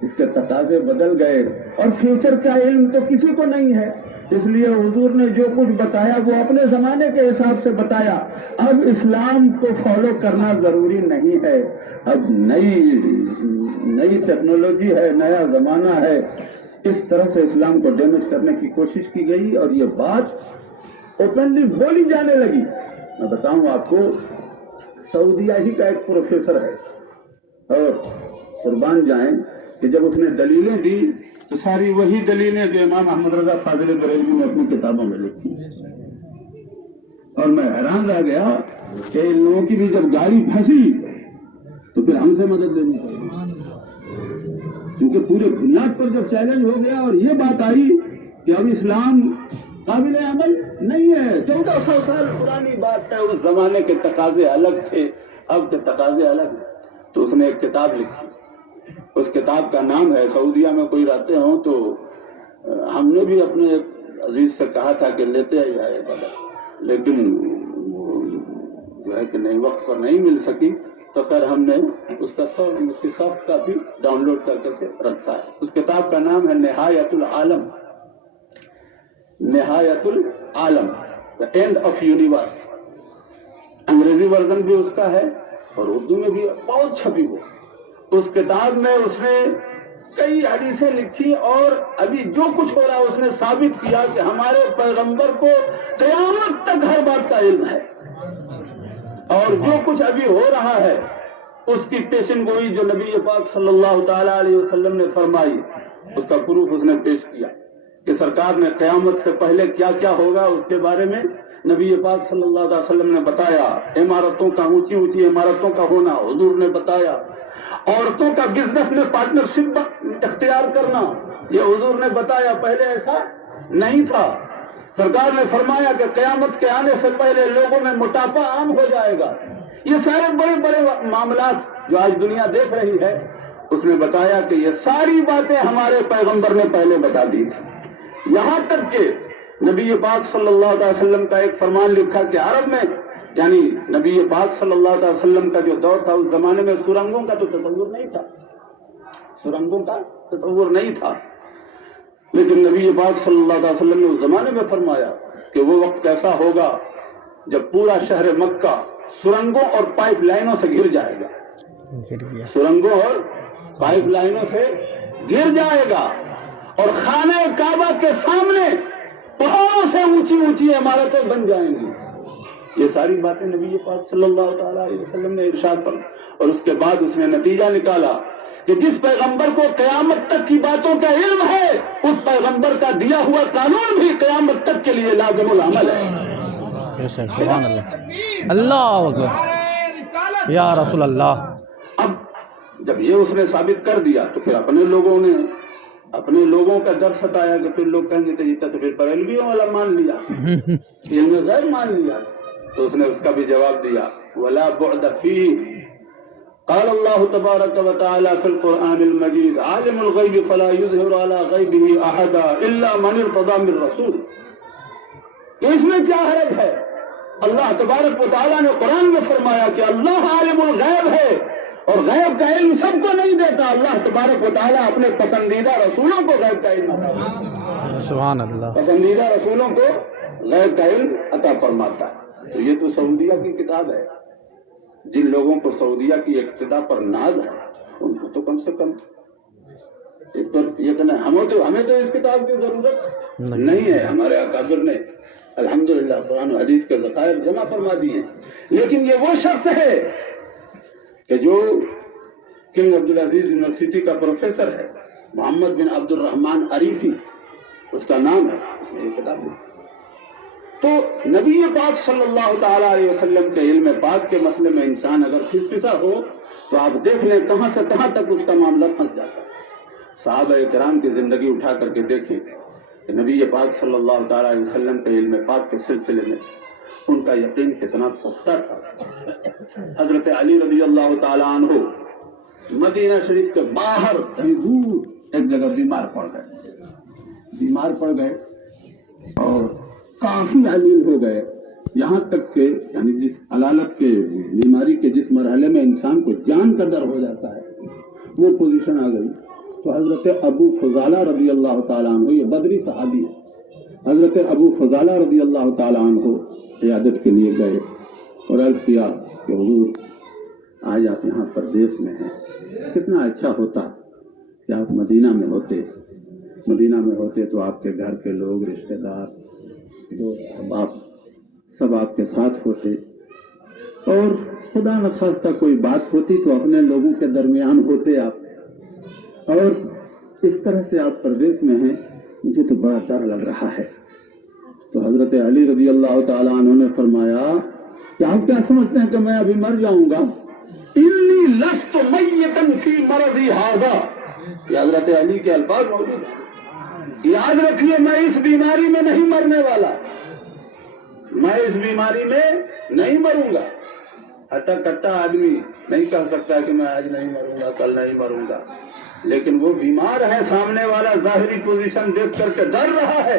اس کے تقاضے بدل گئے اور فیوچر کا علم تو کسی کو نہیں ہے، اس لیے حضور نے جو کچھ بتایا وہ اپنے زمانے کے حساب سے بتایا۔ اب اسلام کو فالو کرنا ضروری نہیں ہے، اب نئی ٹیکنالوجی ہے، نیا زمانہ ہے، اس طرح سے اسلام کو ڈیمیج کرنے کی کوشش کی گئی اور یہ بات اوپنلی بولی جانے لگی۔ میں بتاؤں آپ کو، سعودیہ ہی کا ایک پروفیسر ہے اور قربان جائیں کہ جب اس نے دلیلیں دی تو ساری وہی دلیلیں جو امام احمد رضا فاضل بریلوی نے اپنی کتابوں میں لکھی، اور میں حیران رہ گیا کہ ان لوگوں کی بھی جب گاڑی پھنسی تو پھر ہم سے مدد لینی چاہیے، کیونکہ پورے بنیاد پر جب چیلنج ہو گیا اور یہ بات آئی کہ اب اسلام قابل عمل نہیں ہے۔ 1400 سال پرانی بات ہے، اس زمانے کے تقاضے الگ تھے، اب کے تقاضے الگ ہیں۔ تو اس نے ایک کتاب لکھی، اس کتاب کا نام ہے، سعودیہ میں کوئی رہتے ہوں تو ہم نے بھی اپنے عزیز سے کہا تھا کہ لیتے ہی آئے گا، لیکن جو ہے کہ نہیں، وقت پر نہیں مل سکی، تو خیر ہم نے اس کی سافٹ کاپی ڈاؤن لوڈ کر کے رکھا ہے۔ اس کتاب کا نام ہے نہایت العالم، نہایت العالم، دا اینڈ آف یونیورس۔ انگریزی ورژن بھی اس کا ہے اور اردو میں بھی بہت چھپی ہو۔ اس کتاب میں اس نے کئی حدیثیں لکھی اور ابھی جو کچھ ہو رہا ہے اس نے ثابت کیا کہ ہمارے پیغمبر کو قیامت تک ہر بات کا علم ہے، اور جو کچھ ابھی ہو رہا ہے اس کی پیشن گوئی جو نبی پاک صلی اللہ تعالی علیہ وسلم نے فرمائی، اس کا پروف اس نے پیش کیا کہ سرکار نے قیامت سے پہلے کیا کیا ہوگا اس کے بارے میں نبی پاک صلی اللہ علیہ وسلم نے بتایا۔ عمارتوں کا، اونچی اونچی عمارتوں کا ہونا حضور نے بتایا، عورتوں کا بزنس میں پارٹنرشپ اختیار کرنا یہ حضور نے بتایا، پہلے ایسا نہیں تھا۔ سرکار نے فرمایا کہ قیامت کے آنے سے پہلے لوگوں میں موٹاپا عام ہو جائے گا۔ یہ سارے بڑے بڑے معاملات جو آج دنیا دیکھ رہی ہے، اس نے بتایا کہ یہ ساری باتیں ہمارے پیغمبر نے پہلے بتا دی تھی، یہاں تک کہ نبی پاک صلی اللہ علیہ وسلم کا ایک فرمان لکھا کہ عرب میں، یعنی نبی پاک صلی اللہ علیہ وسلم کا جو دور تھا اس زمانے میں سرنگوں کا تو تصور نہیں تھا، سرنگوں کا تصور نہیں تھا، لیکن نبی پاک صلی اللہ علیہ وسلم نے اس زمانے میں فرمایا کہ وہ وقت کیسا ہوگا جب پورا شہر مکہ سرنگوں اور پائپ لائنوں سے گر جائے گا، سرنگوں اور پائپ لائنوں سے گر جائے گا، اور خانہ کعبہ کے سامنے پہاڑوں سے اونچی اونچی عمارتیں بن جائیں گی۔ یہ ساری باتیں نبی پاک صلی اللہ تعالی علیہ وسلم نے ارشاد فرمایا، اور اس کے بعد اس نے نتیجہ نکالا کہ جس پیغمبر کو قیامت تک کی باتوں کا علم ہے اس پیغمبر کا دیا ہوا قانون بھی قیامت تک کے لیے لازم العمل ہے۔ سبحان اللہ، اللہ اکبر، یا رسول اللہ۔ اب جب یہ اس نے ثابت کر دیا تو پھر اپنے لوگوں نے اپنے لوگوں کا ڈر ستایا کہ پھر لوگ کہیں گے تو یہ تو پھر بریلویوں والا مان لیا، علم غیب مان لیا. تو اس نے اس کا بھی جواب دیا ولا بعد فيه قال الله تبارك وتعالى في القرآن المجيد عالم الغيب فلا يظهر على غيبه أحدا إلا من ارتضى من رسول. تو اس میں کیا حرج ہے؟ اللہ تبارک و تعالیٰ نے قرآن میں فرمایا کہ اللہ عالم الغیب ہے اور غیب کا علم سب کو نہیں دیتا. اللہ تبارک و تعالیٰ اپنے پسندیدہ رسولوں کو غیب کا علم عطا فرماتا ہے. سبحان اللہ. پسندیدہ رسولوں کو غیب کا علم عطا فرماتا ہے. تو یہ تو سعودیہ کی کتاب ہے. جن لوگوں کو سعودیہ کی اقتدا پر ناز ہے ان کو تو کم سے کم اس پر یقین ہے. ہمیں تو اس کتاب کی ضرورت نہیں ہے. ہمارے اکابر نے الحمدللہ قرآن و حدیث کے ذخائر جمع فرما دیے. لیکن یہ وہ شخص ہے کہ جو کنگ عبدالعزیز یونیورسٹی کا پروفیسر ہے، محمد بن عبد الرحمن عریفی اس کا نام ہے، اس نے یہ کتاب لکھی. تو نبی پاک صلی اللہ تعالیٰ علیہ وسلم کے علم پاک کے مسئلے میں انسان اگر پھسا ہو تو آپ دیکھ لیں کہاں سے کہاں تک اس کا معاملہ پھنس جاتا ہے. صحابہ کرام کی زندگی اٹھا کر کے دیکھیں کہ نبی پاک صلی اللہ تعالیٰ علیہ وسلم کے علم پاک کے سلسلے میں ان کا یقین کتنا پختہ تھا. حضرت علی رضی اللہ تعالیٰ عنہ مدینہ شریف کے باہر کہیں دور ایک جگہ بیمار پڑ گئے اور کافی علیل ہو گئے. یہاں تک کہ یعنی جس علالت کے بیماری کے جس مرحلے میں انسان کو جان کا ڈر ہو جاتا ہے وہ پوزیشن آ گئی. تو حضرت ابو فضالہ رضی اللہ تعالیٰ عنہ، یہ بدری صحابی ہے، حضرت ابو فضالہ رضی اللہ تعالیٰ عنہ عیادت کے لیے گئے اور عرض کیا کہ حضور آج آپ یہاں پردیس میں ہیں، کتنا اچھا ہوتا کہ آپ مدینہ میں ہوتے تو آپ کے گھر کے لوگ، رشتہ دار، دوست احباب سب آپ کے ساتھ ہوتے اور خدا نخواستہ کوئی بات ہوتی تو اپنے لوگوں کے درمیان ہوتے آپ. اور اس طرح سے آپ پردیس میں ہیں، مجھے تو بڑا ڈر لگ رہا ہے. تو حضرت علی رضی اللہ تعالیٰ عنہ نے فرمایا کہ آپ کیا سمجھتے ہیں کہ میں ابھی مر جاؤں گا؟ انی لست میتا فی مرضی ھذا. یہ حضرت علی کے الفاظ موجود ہیں. یاد رکھیے میں اس بیماری میں نہیں مرنے والا، میں اس بیماری میں نہیں مروں گا. ہٹا کٹا آدمی نہیں کہہ سکتا کہ میں آج نہیں مروں گا، کل نہیں مروں گا. لیکن وہ بیمار ہے، سامنے والا ظاہری پوزیشن دیکھ کر کے ڈر رہا ہے،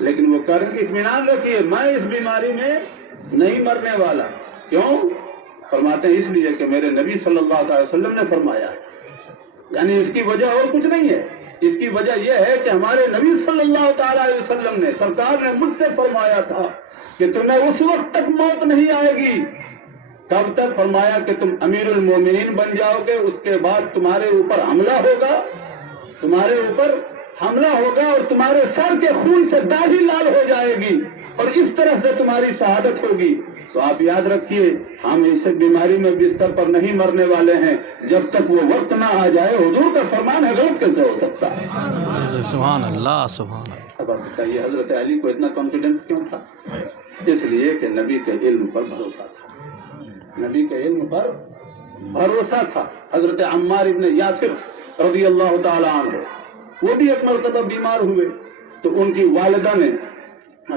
لیکن وہ کر کے اطمینان رکھیے میں اس بیماری میں نہیں مرنے والا. کیوں؟ فرماتے ہیں اس لیے کہ میرے نبی صلی اللہ علیہ وسلم نے فرمایا. یعنی اس کی وجہ اور کچھ نہیں ہے، اس کی وجہ یہ ہے کہ ہمارے نبی صلی اللہ تعالیٰ علیہ وسلم نے، سرکار نے مجھ سے فرمایا تھا کہ تمہیں اس وقت تک موت نہیں آئے گی. کب تک؟ فرمایا کہ تم امیر المومنین بن جاؤ گے، اس کے بعد تمہارے اوپر حملہ ہوگا اور تمہارے سر کے خون سے داڑھی لال ہو جائے گی اور اس طرح سے تمہاری شہادت ہوگی. تو آپ یاد رکھیے ہم اس بیماری میں بستر پر نہیں مرنے والے ہیں جب تک وہ وقت نہ آ جائے. حضور کا فرمان ہے، غلط کیسے ہو سکتا ہے؟ سبحان اللہ سبحان اللہ. اب آپ بتائیے حضرت علی کو اتنا کانفیڈنس کیوں تھا؟ اس لیے کہ نبی کے علم پر بھروسہ تھا. نبی کے علم پر بھروسہ تھا. حضرت عمار ابن یاسر رضی اللہ تعالیٰ عنہ وہ بھی ایک مرتبہ بیمار ہوئے تو ان کی والدہ نے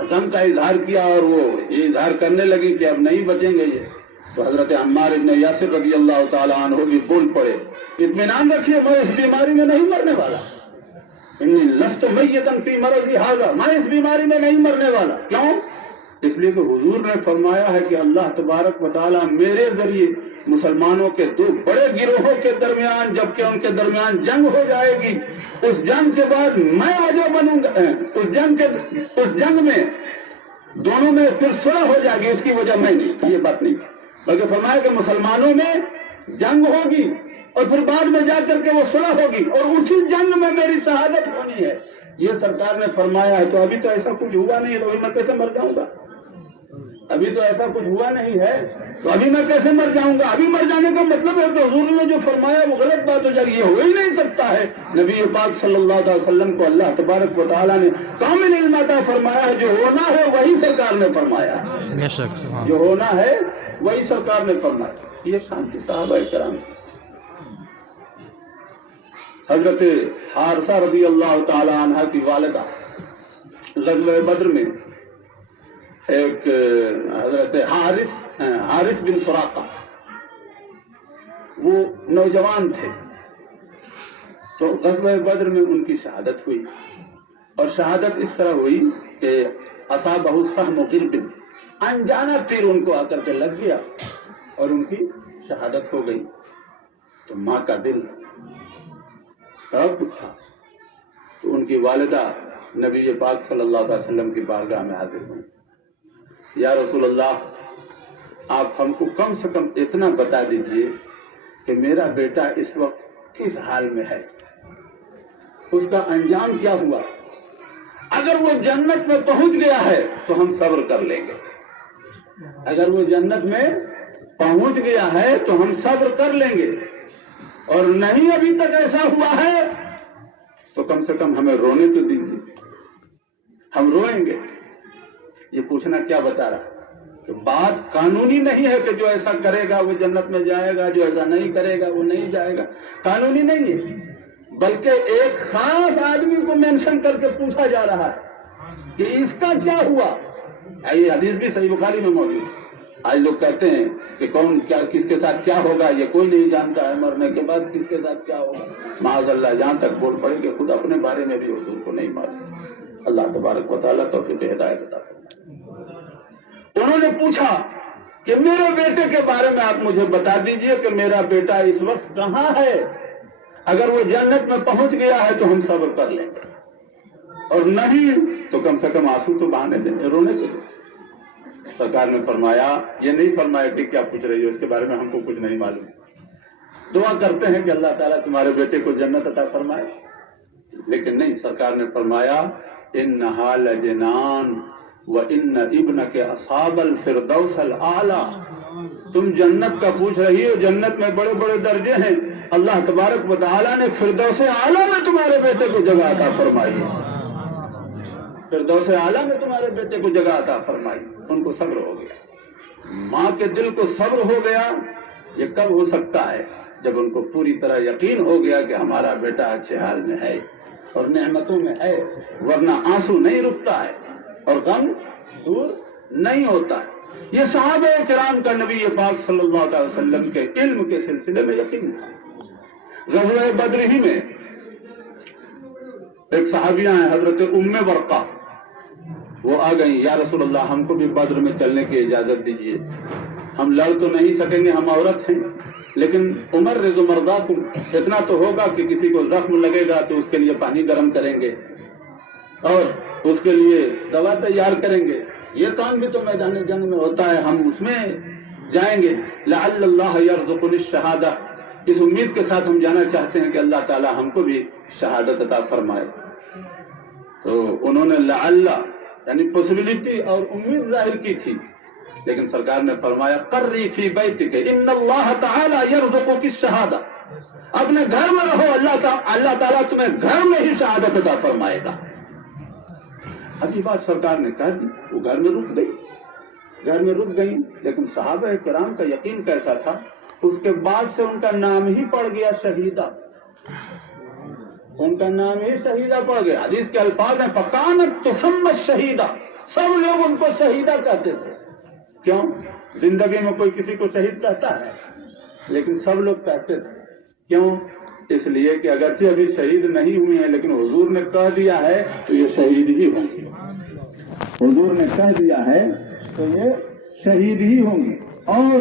غم کا اظہار کیا اور وہ یہ اظہار کرنے لگی کہ اب نہیں بچیں گے یہ. تو حضرت عمار ابن یاسر رضی اللہ تعالیٰ عنہ بھی بول پڑے اطمینان رکھیے میں اس بیماری میں نہیں مرنے والا. انی لست میتا فی مرضی ھذا، میں اس بیماری میں نہیں مرنے والا. کیوں؟ اس لیے کہ حضور نے فرمایا ہے کہ اللہ تبارک و تعالیٰ میرے ذریعے مسلمانوں کے دو بڑے گروہوں کے درمیان، جبکہ ان کے درمیان جنگ ہو جائے گی، اس جنگ کے بعد میں وجہ بنوں گا. اس جنگ میں دونوں میں پھر صلح ہو جائے گی، اس کی وجہ میں نہیں، یہ بات نہیں، بلکہ فرمایا کہ مسلمانوں میں جنگ ہوگی اور پھر بعد میں جا کر کے وہ صلح ہوگی اور اسی جنگ میں میری شہادت ہونی ہے. یہ سرکار نے فرمایا ہے. تو ابھی تو ایسا کچھ ہوا نہیں ہے تو ابھی میں کیسے مر جاؤں گا؟ ابھی تو ایسا کچھ ہوا نہیں ہے تو ابھی میں کیسے مر جاؤں گا؟ ابھی مر جانے کا مطلب ہے کہ حضور نے جو فرمایا وہ غلط بات ہو جائے گی. یہ ہو ہی نہیں سکتا ہے. نبی پاک صلی اللہ علیہ وسلم کو اللہ تبارک و تعالیٰ نے کامل علم عطا فرمایا ہے. جو ہونا ہے وہی سرکار نے فرمایا، جو ہونا ہے وہی سرکار نے فرمایا. یہ شان کی صحابہ کرام. حضرت حارثہ رضی اللہ تعالی عنہ کی والدہ غزوہ بدر میں ایک حضرت حارث بن سراقہ وہ نوجوان تھے، تو غزوہ بدر میں ان کی شہادت ہوئی، اور شہادت اس طرح ہوئی کہ اصابہ السهم غرب، انجانا تیر ان کو آ کر کے لگ گیا اور ان کی شہادت ہو گئی۔ تو ماں کا دل تڑپ اٹھا، تو ان کی والدہ نبی پاک صلی اللہ علیہ وسلم کی بارگاہ میں حاضر ہوئی، یا رسول اللہ آپ ہم کو کم سے کم اتنا بتا دیجئے کہ میرا بیٹا اس وقت کس حال میں ہے، اس کا انجام کیا ہوا، اگر وہ جنت میں پہنچ گیا ہے تو ہم صبر کر لیں گے، اگر وہ جنت میں پہنچ گیا ہے تو ہم صبر کر لیں گے، اور نہیں ابھی تک ایسا ہوا ہے تو کم سے کم ہمیں رونے تو دیجیے، ہم روئیں گے۔ یہ پوچھنا کیا بتا رہا کہ بات قانونی نہیں ہے کہ جو ایسا کرے گا وہ جنت میں جائے گا، جو ایسا نہیں کرے گا وہ نہیں جائے گا، قانونی نہیں ہے، بلکہ ایک خاص آدمی کو مینشن کر کے پوچھا جا رہا ہے کہ اس کا کیا ہوا۔ یہ حدیث بھی صحیح بخاری میں موجود ہے۔ آج لوگ کہتے ہیں کہ کون کیا کس کے ساتھ کیا ہوگا یہ کوئی نہیں جانتا ہے، مرنے کے بعد کس کے ساتھ کیا ہوگا، معاذ اللہ، جہاں تک بول پڑے کہ خود اپنے بارے میں بھی حضور کو نہیں معلوم۔ اللہ تبارک و تعالیٰ توفیق ہدایت عطا فرمائے۔ انہوں نے پوچھا کہ میرے بیٹے کے بارے میں آپ مجھے بتا دیجئے کہ میرا بیٹا اس وقت کہاں ہے، اگر وہ جنت میں پہنچ گیا ہے تو ہم صبر کر لیں گے، اور نہیں تو کم سے کم آنسو تو بہانے دیں، رونے کے دیں۔ سرکار نے فرمایا، یہ نہیں فرمایا کہ کیا پوچھ رہی ہے اس کے بارے میں ہم کو کچھ نہیں معلوم، دعا کرتے ہیں کہ اللہ تعالیٰ تمہارے بیٹے کو جنت عطا فرمائے، لیکن نہیں، سرکار نے فرمایا انہا لجنان وان ابنک اصحاب الفردوس الاعلی، تم جنت کا پوچھ رہی ہو، جنت میں بڑے بڑے درجے ہیں، اللہ تبارک و تعالیٰ نے فردوس اعلی میں تمہارے بیٹے کو جگہ عطا فرمائی ہے، فردوس اعلی میں تمہارے بیٹے کو جگہ عطا فرمائی۔ ان کو صبر ہو گیا، ماں کے دل کو صبر ہو گیا۔ یہ کب ہو سکتا ہے؟ جب ان کو پوری طرح یقین ہو گیا کہ ہمارا بیٹا اچھے حال میں ہے اور نعمتوں میں ہے، ورنہ آنسو نہیں رکتا ہے اور غم دور نہیں ہوتا ہے۔ یہ صحابہ کرام کا نبی پاک صلی اللہ علیہ وسلم کے علم کے سلسلے میں یقین تھا۔ غزوہ بدر ہی میں ایک صحابیہ ہیں حضرت ام ورقہ، وہ آ گئی، یا رسول اللہ ہم کو بھی بدر میں چلنے کی اجازت دیجیے، ہم لڑ تو نہیں سکیں گے، ہم عورت ہیں، لیکن عمر رضو مرضاکم، اتنا تو ہوگا کہ کسی کو زخم لگے گا تو اس کے لیے پانی گرم کریں گے اور اس کے لیے دوا تیار کریں گے، یہ کام بھی تو میدان جنگ میں ہوتا ہے، ہم اس میں جائیں گے۔ لعل اللہ یرزقنی الشہادہ، اس امید کے ساتھ ہم جانا چاہتے ہیں کہ اللہ تعالی ہم کو بھی شہادت عطا فرمائے۔ تو انہوں نے لعل یعنی پوسیبلٹی اور امید ظاہر کی تھی، لیکن سرکار نے فرمایا قرری فی بیتک ان اللہ تعالی یرزقک الشہادہ، اپنے گھر میں رہو، اللہ تعالیٰ تمہیں گھر میں ہی شہادت عطا فرمائے گا۔ اب یہ بات سرکار نے کہہ دی، وہ گھر میں رک گئی، لیکن صحابہ کرام کا یقین کیسا تھا، اس کے بعد سے ان کا نام ہی پڑ گیا شہیدہ، ان کا نام ہی شہیدہ پڑ گیا۔ حدیث کے الفاظ ہیں فکانت تسمى الشہیدہ، سب لوگ ان کو شہیدہ کہتے تھے۔ کیوں؟ زندگی میں کوئی کسی کو شہید کہتا ہے، لیکن سب لوگ کہتے تھے۔ کیوں؟ اس لیے کہ اگرچہ ابھی شہید نہیں ہوئے ہیں لیکن حضور نے کہہ دیا ہے تو یہ شہید ہی ہوں گے، حضور نے کہہ دیا ہے تو یہ شہید ہی ہوں گے۔ اور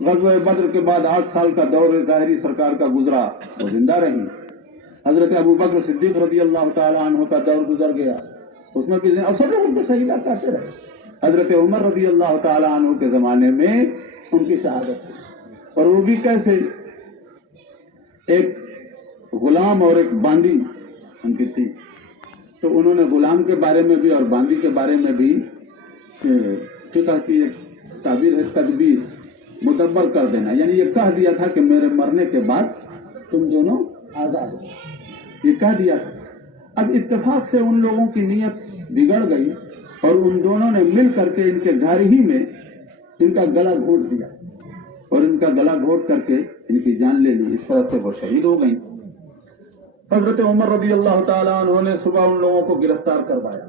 غزوہ بدر کے بعد 8 سال کا دور ظاہری سرکار کا گزرا، وہ زندہ رہی۔ حضرت ابو بکر صدیق رضی اللہ تعالی عنہ کا دور گزر گیا، اس میں بھی اور سب لوگ ان کو شہیدہ کہتے رہے۔ حضرت عمر رضی اللہ تعالی عنہ کے زمانے میں ان کی شہادت تھی، اور وہ بھی کیسے؟ ایک غلام اور ایک باندی ان کی تھی، تو انہوں نے غلام کے بارے میں بھی اور باندی کے بارے میں بھی فقہ کی ایک تعبیر ہے تدبیر، مدبر کر دینا، یعنی یہ کہہ دیا تھا کہ میرے مرنے کے بعد تم دونوں آزاد ہو، یہ کہہ دیا تھا۔ اب اتفاق سے ان لوگوں کی نیت بگڑ گئی اور ان دونوں نے مل کر کے ان کے گھر ہی میں ان کا گلا گھونٹ دیا اور ان کا گلا گھونٹ کر کے ان کی جان لے لی، اس طرح سے وہ شہید ہو گئی۔ حضرت عمر رضی اللہ تعالیٰ عنہ نے صبح ان لوگوں کو گرفتار کروایا.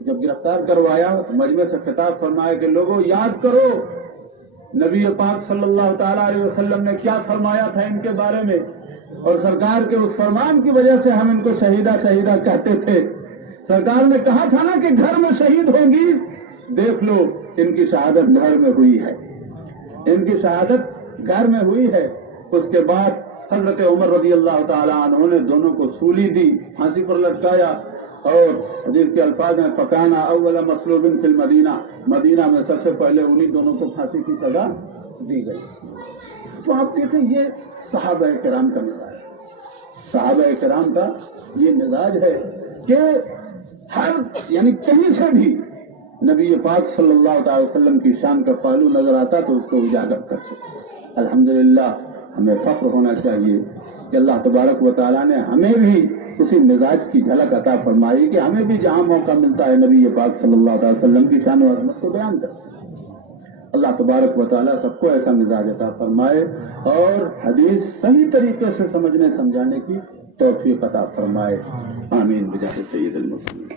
جب گرفتار کروایا تو مجمع سے خطاب فرمایا کہ لوگوں یاد کرو نبی پاک صلی اللہ تعالیٰ علیہ وسلم نے کیا فرمایا تھا ان کے بارے میں، اور سرکار کے اس فرمان کی وجہ سے ہم ان کو شہیدہ شہیدہ کہتے تھے. سرکار نے کہا تھا نا کہ گھر میں شہید ہوں گی، دیکھ لو ان کی شہادت گھر میں ہوئی ہے، ان کی شہادت گھر میں ہوئی ہے. اس کے بعد حضرت عمر رضی اللہ تعالیٰ عنہ نے دونوں کو سولی دی، پھانسی پر لٹکایا، اور حدیث کے الفاظ ہیں فکانہ اول مصلوب فی المدینہ، مدینہ میں سب سے پہلے انہی دونوں کو پھانسی کی سزا دی گئی. تو آپ دیکھیں یہ صحابہ کرام کا مزاج، صحابہ کرام کا یہ مزاج ہے کہ ہر یعنی کہیں سے بھی نبی پاک صلی اللہ تعالی وسلم کی شان کا پہلو نظر آتا تو اس کو اجاگر کرتے. الحمدللہ ہمیں فخر ہونا چاہیے کہ اللہ تبارک و تعالیٰ نے ہمیں بھی اسی مزاج کی جھلک عطا فرمائی کہ ہمیں بھی جہاں موقع ملتا ہے نبی پاک صلی اللہ علیہ وسلم کی شان و عظمت کو بیان کرتے. اللہ تبارک و تعالیٰ سب کو ایسا مزاج عطا فرمائے اور حدیث صحیح طریقے سے سمجھنے سمجھانے کی توفیق عطا فرمائے. آمین بجاہ سید المرسلین.